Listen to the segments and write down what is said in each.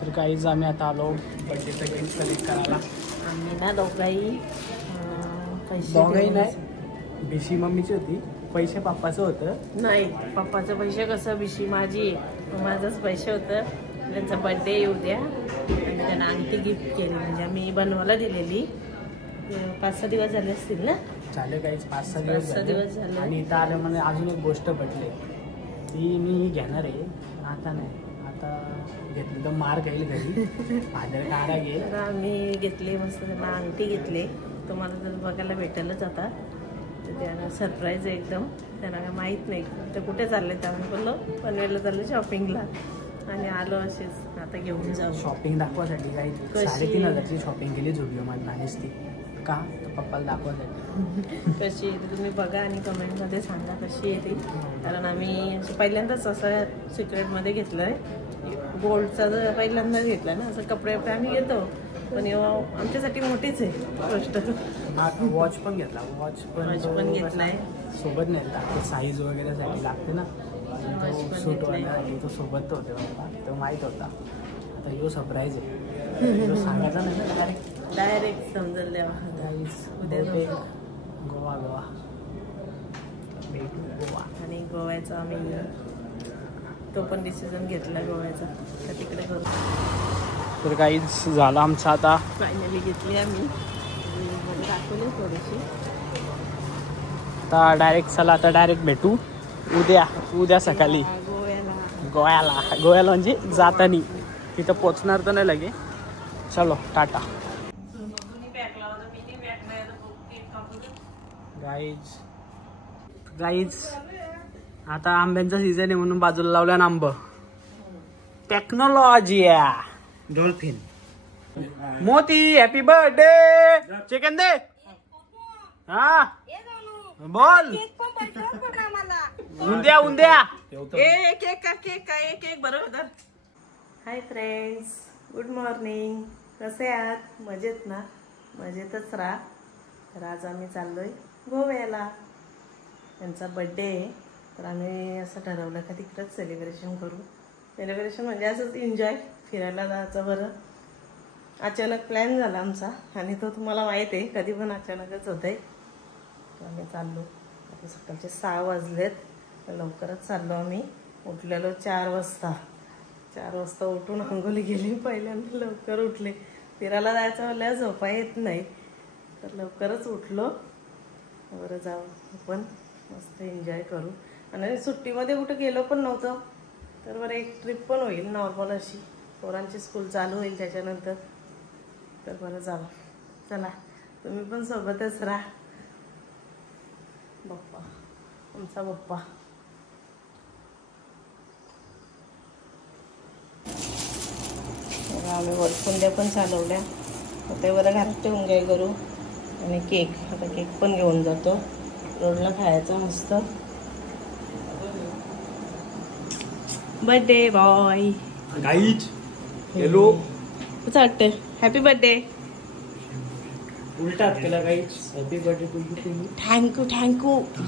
तर काहीच आम्ही आता आलो बर्थडेचं गिफ्ट कलेक्ट करायला. आम्ही ना दोघाही नाही, बिशी मम्मीची होती, पैसे पप्पाचं होतं. नाही, पप्पाचं पैसे कसं, बिशी माझी, माझंच पैसे होतं. त्यांचा बर्थडे येऊ द्या आणि त्यांना अंगठी गिफ्ट केली, म्हणजे आम्ही बनवायला दिलेली. 5-6 दिवस झाले असतील ना. झाले काहीच 5-6 दिवस झाले. आणि इथं आलं म्हणजे अजून एक गोष्ट पटली, ती मी घेणार आहे. आता नाही, आता घेतली तर मार खाईल घरी. भांडर काढा घे. तर आम्ही घेतली, मस्त त्यांना अंगठी घेतली. तुम्हाला तर बघायला भेटेलच आता. तर त्यांना सरप्राईज आहे एकदम. त्यांना काय माहीत नाही तर कुठे चालले. तर आम्ही बोललो पनवेलला चाललो शॉपिंगला आणि आलो असेच. आता घेऊन जाऊ. शॉपिंग दाखवासाठी काही 3,500ची शॉपिंग केली झुडिओमध्ये नाहीच ती. का तर पप्पाला दाखवासाठी. कशी आहे तुम्ही बघा आणि कमेंटमध्ये सांगा कशी आहे ती. कारण आम्ही पहिल्यांदाच असं सिक्रेटमध्ये घेतलं आहे. गोल्डचा जर पहिल्यांदाच घेतला ना, असं कपडे आम्ही घेतो, पण आमच्यासाठी मोठीच आहे गोष्ट. वॉच पण घेतला. वॉच पण घेतलाय सोबत नाही लागते, साईज वगैरेसाठी लागते ना. सूट वगैरे तो सोबत होते बाबा, तो माहीत होता. आता यो सरप्राईज आहे, सांगायचा नाही ना. डायरेक्ट समजेल द्यावा. उद्या गोवा भेटू गोवा. आणि गोव्याचा आम्ही तो पण डिसिजन घेतला गोव्याचा, तर तिकडे करू. तर काहीच झालं आमचं आता. फायनली घेतली आम्ही, दाखवली थोडीशी. आता डायरेक्ट चला, आता डायरेक्ट भेटू उद्या सकाळी गोव्याला म्हणजे जातानी. तिथं पोचणार तर नाही लगे. चलो टाटा. गाईज आता आंब्यांचा सीझन आहे म्हणून बाजूला लावल्या ना आंब. टेक्नॉलॉजी डॉल्फिन मोती हॅपी बर्थडे. चिकन दे. हा बोल. उंद्या केक बरोबर. Hi friends, good morning. कसे आहात? मजेत ना? मजेतच राहा. तर आज आम्ही चाललोय गोव्याला. त्यांचा बड्डे आहे, तर आम्ही असं ठरवलं का तिकडंच सेलिब्रेशन करू. सेलिब्रेशन म्हणजे असंच एन्जॉय, फिरायला जायचं. बरं अचानक प्लॅन झाला आमचा, आणि तो तुम्हाला माहीत आहे कधी पण अचानकच होत आहे. तर आम्ही चाललो. आता सकाळचे 6 वाजलेत, तर लवकरच चाललो आम्ही. उठलेलो 4 वाजता. 4 वाजता उठून अंघोळी गेली. पहिल्यांदा लवकर उठले. फिरायला जायचं म्हणल्यावर झोपा येत नाही, तर लवकरच उठलो. बरं जाऊ आपण मस्त एन्जॉय करू. आणि सुट्टीमध्ये कुठं गेलो पण नव्हतं, तर बरं एक ट्रिप पण होईल नॉर्मल अशी. पोरांची स्कूल चालू होईल त्याच्यानंतर, तर बरं जाऊ. चला तुम्ही पण सोबतच राहा. बाप्पा, आमचा बाप्पा. आम्ही वरकुंड्या पण चालवल्या. ते बरं घरात ठेवून काय करू. आणि केक, आता केक पण घेऊन जातो. रोडला खायचा मस्त. Birthday boy. Guys hello. कसं वाटतं? Happy birthday. उलटात केला guys. Happy birthday to you. Thank you.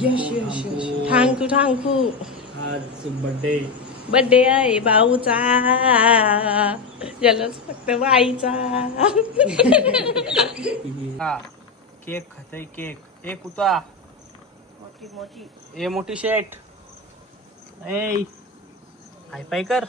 Yes. Thank you. आज बर्थडे आहे भाऊचा, जलस फक्त बाईचा. हा केक खातय. केक एक होता मोठी. ए मोठी शेट. ए हाय पाय कर.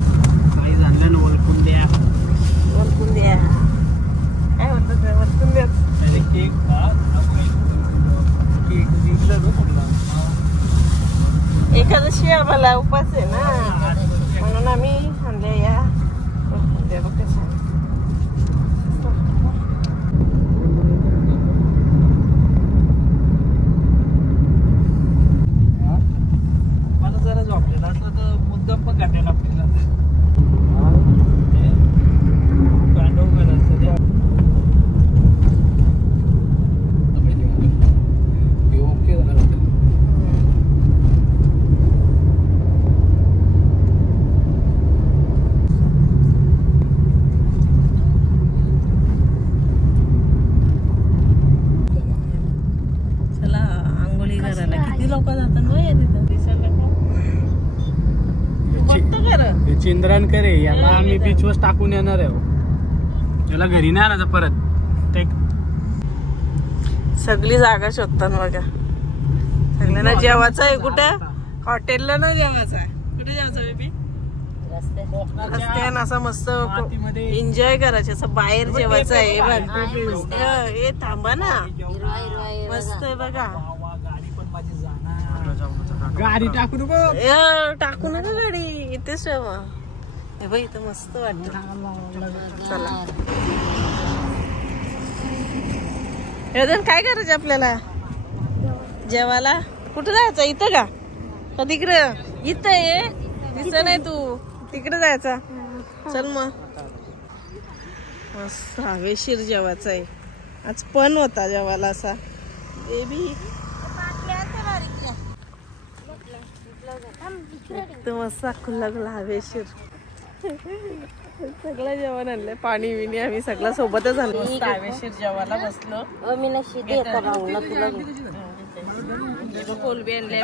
काही झालं ना. वलकून द्या. काय म्हणतात? वलकून द्या. केक केक जिंकलं ना. एकादशी आम्हाला उपास आहे ना, म्हणून आम्ही आणले या. मला जरा झोपलेला असलं तर मुद्दाम पण घाटायला आपल्याला. प्लॅन करे याला आम्ही बीचवर टाकून येणार आहे. याला घरी नाही आणायचं परत. ते सगळी जागा शोधतात बघा. सगळ्यांना जेवायचं आहे. कुठं हॉटेलला ना जेवायचं आहे. कुठे जेवायचं बेबी? रस्त्यानं असं मस्त एन्जॉय करायचं. असं बाहेर जेवायचं आहे. हे थांबा ना, मस्त आहे बघा. गाडी टाकू नको, टाकू नका गाडी, इथेच ठेवा. हे बघ इथं मस्त वाटत. चला काय करायचं आपल्याला जेवायला? कुठं जायचं? इथं का तिकडं? इथं ये दिसत नाही तू, तिकडे जायचा. चल मग. मस्त हवेशीर जेवायचं आहे. आज पण होता जेवायला असा. बेबी मस्त खुल्ला खुल्ला हवेशीर सगळं जेवण आणलंय. पाणी विणी आम्ही सगळं सोबतच आणलं. मस्त हवेशीर जेवायला बसलो. कोलबी आणले,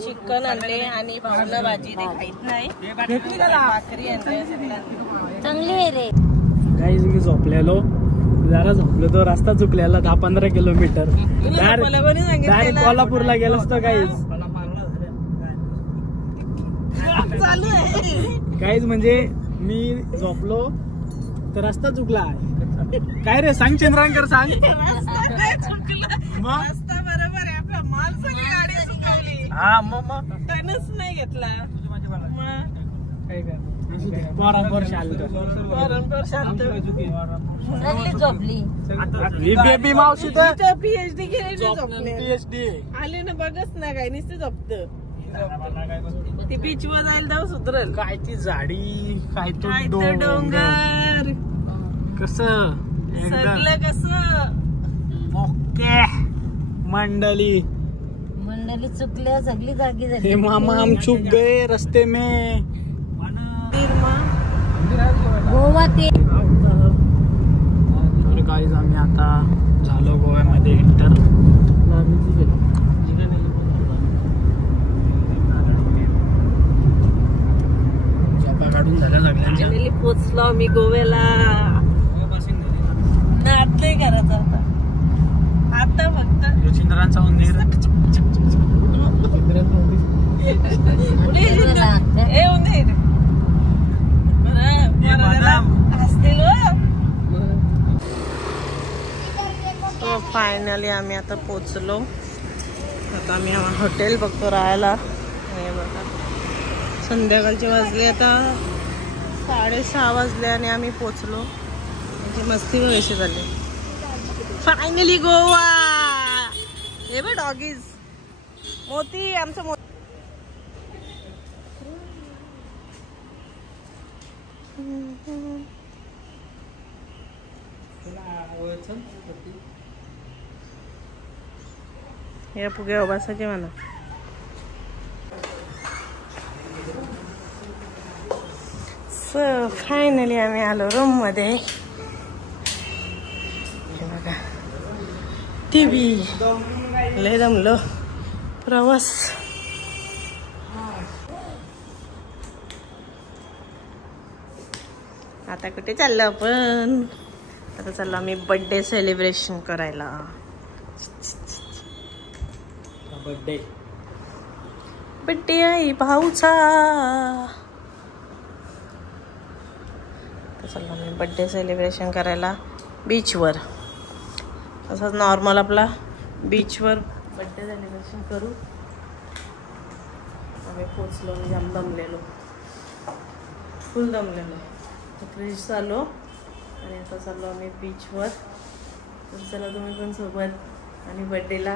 चिकन आणले आणि भावना भाजी ते खाईत नाही. भाकरी आणले चांगली आहे रे. गाईज मी झोपलेलो, जरा झोपलो तो रस्ता चुकलेला 10-15 किलोमीटर. डायरेक्ट कोल्हापूरला गेलो असतो गाईज. चालू आहे गाईज म्हणजे मी झोपलो तर रस्ता चुकला. काय रे सांग चंद्रांकर सांग. बरोबर आहे. आपला माल सगळी गाडी चुकवली. हा मग टर्नच नाही घेतला. वारंवार शांत झोपली. बेबी मावशी तर पीएचडी केली. पीएचडी आले ना बघच ना काय नुसतं झोपत. ती बीच वर जायला जाऊ सुधरल. काय ती झाडी, काय तो डोंगर, कसं सगळं कसं ओके. मंडली चुकल्या सगळी जागी झाली. हे मामा हम चुक गए रस्ते में. गोवा ते गाईज आम्ही आता झालो गोव्यामध्ये एंटर. काढून झाल्या सगळ्यांच्या. पोचलो आम्ही गोव्याला. नातलंय घरात आता फक्त चिंद्रांचा मंदिर. फायनली आम्ही आता पोचलो. आता आम्ही हॉटेल बघतो राहायला. हे बघा संध्याकाळचे वाजले आता 6:30 वाजले आणि आम्ही पोचलो. म्हणजे मस्ती पण कशी झाली. फायनली गोवा. हे बघ डॉगीज. मोती आमचं मोती. या फुग्या बसायचे म्हणा. सो फायनली आम्ही आलो रूम मध्ये. बघा टीव्ही. लय दमलो प्रवास. आता कुठे चाललो आपण? आता चाललो आम्ही बर्थडे सेलिब्रेशन करायला. बर्थडे आहे भाऊचा. चाललो आम्ही बर्थडे सेलिब्रेशन करायला बीचवर. असं नॉर्मल आपला बीचवर बर्थडे सेलिब्रेशन करू. आम्ही पोचलो. मी जाम दमलेलो, फुल दमलेलो. फ्रेश झालो आणि आता चाललो आम्ही बीचवर. तर चला तुम्ही पण सोबत. आणि बर्थडेला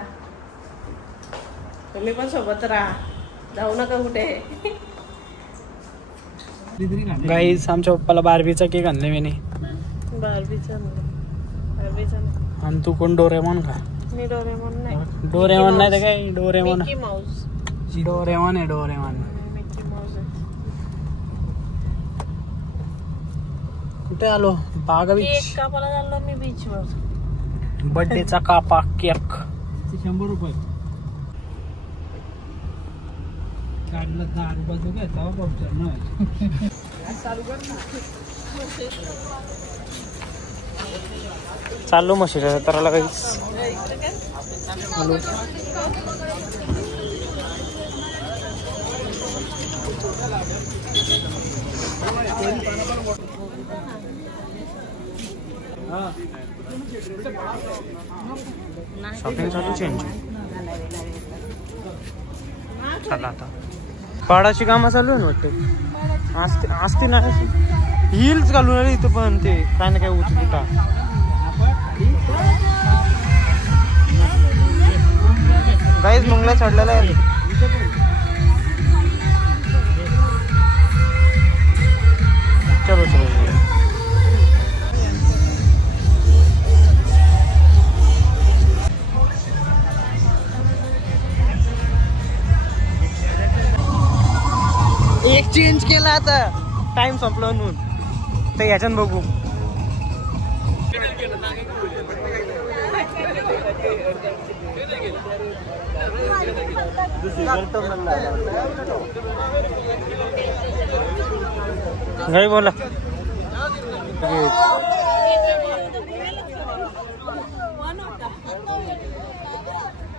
तुम्ही पण सोबत राहा, जाऊ नका कुठे. गाईज आमच्या पप्पाला बार्बीचा केक आणले मी. बार्बीचा आणि तू कोण डोरेमॉन का? मी डोरेमॉन नाही. डोरेमॉन नाही तर काय डोरेमॉन. Mickey Mouse. डोरेमॉन आहे डोरेमॉन. मिकी माऊस आहे. कुठे आलो? बागा बीच. केक कापायला चाललो मी बीचवर. बर्थडेचा कापा केक 100 रुपये. गाडीला 10 रुपयाचं घेता पंक्चर नाही चाललो मशीन तर काही हॅलो शॉपिंग चालू चेंज चला आता पाडाची कामं चालू आहे ना वाटते असते ना हिल्स घालून आले इथं पण ते काय ना काय उचलता गाईज मंगला चढलेला आहे चलो चलो एक चेंज केला आता टाइम संपला म्हणून तर याच्यान बघू काय बोला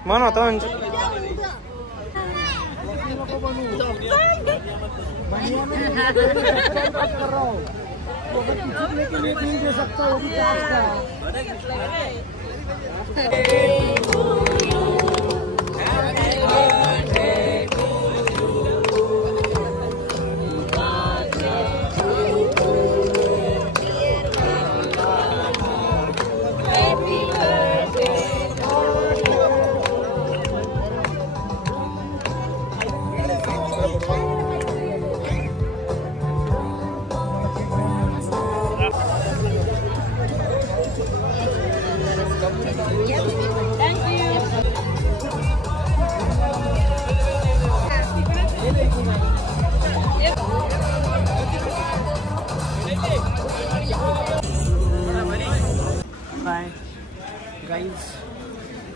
मन होता म्हणजे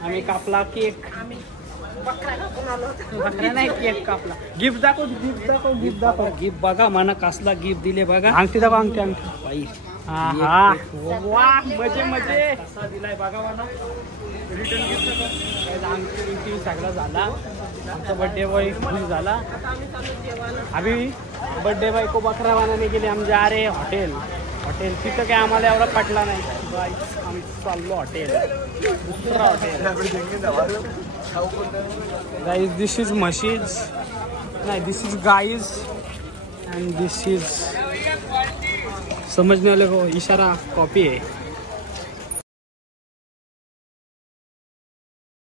आम्ही कापला केक नाही केक कापला गिफ्ट दाखव गिफ्ट बघा मला कसला गिफ्ट दिले बघा अंगठी दाखव अंगठी हा वा मजे कसा दिलाय बघा मला रिटर्न गिफ्ट अंगठी सगळा झाला आमचा बर्थडे बॉय खुश झाला अभी बर्थडे बॉय को बकरा बनाने के लिए हम जा रहे हॉटेल तिथं काय आम्हाला एवढा पटला नाही आम्ही चाललो हॉटेल दुसरा हॉटेल गाईज दिस इज मशीज नाही this is guys and this is समझने वाले को इशारा कॉपी है